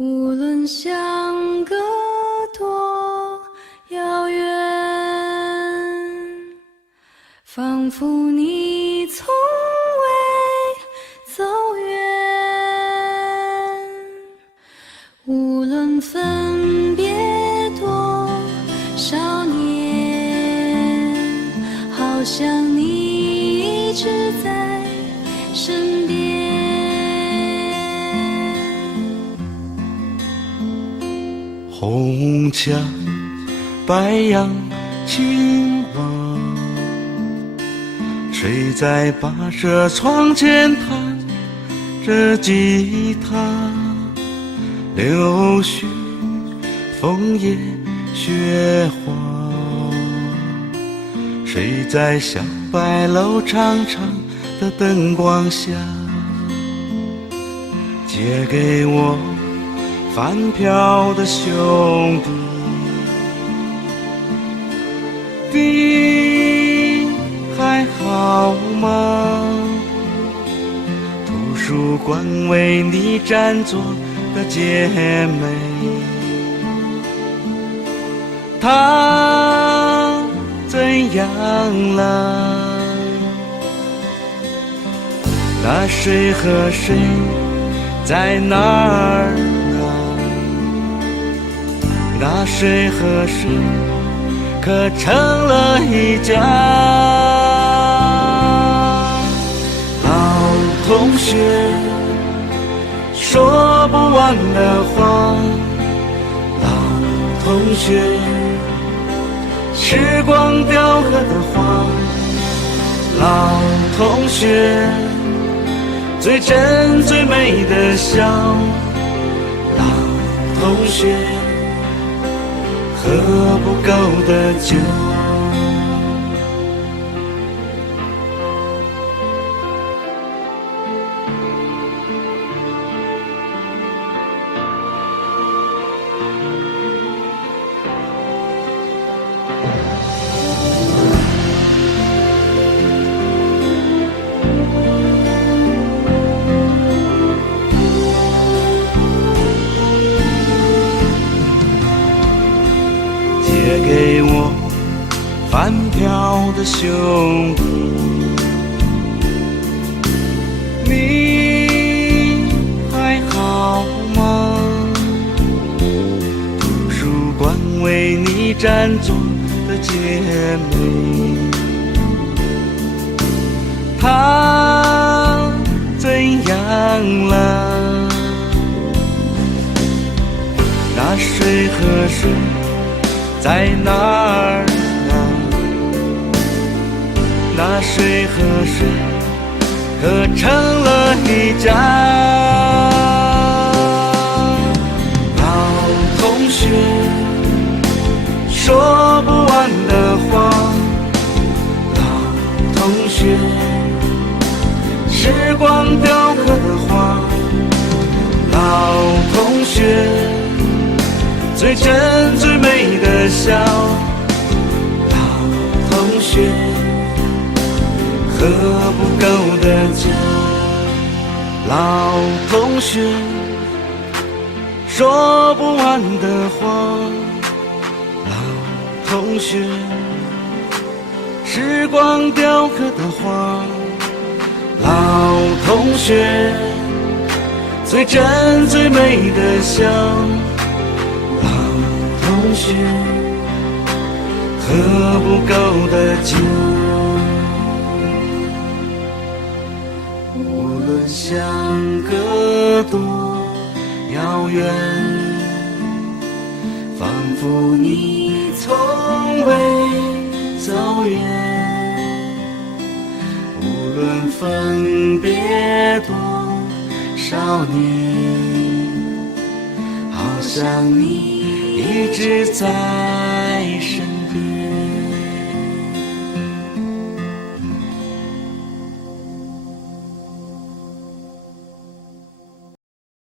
无论相隔多遥远，仿佛你从未走远。无论分别多少年，好像你一直在身边。红墙白杨青瓦，谁在跋涉窗前弹着吉他？柳絮枫叶雪花，谁在小白楼长长的灯光下？借给我翻飘的兄弟，你还好吗？图书馆为你占座的姐妹，她怎样了？那谁和谁在哪儿？那谁和谁可成了一家？老同学说不完的话，老同学时光雕刻的画，老同学最真最美的笑，老同学喝不够的酒。借给我翻飘的兄弟，你还好吗？图书馆为你占座的姐妹，她怎样了？那谁和谁在哪儿啊？那谁和谁可成了一家？老同学说不完的话，老同学时光雕刻的画，老同学最真最美的笑，老同学喝不够的酒，老同学说不完的话，老同学时光雕刻的画，老同学最真最美的笑，同学喝不够的酒。无论相隔多遥远，仿佛你从未走远。无论分别多少年，好像你一直在身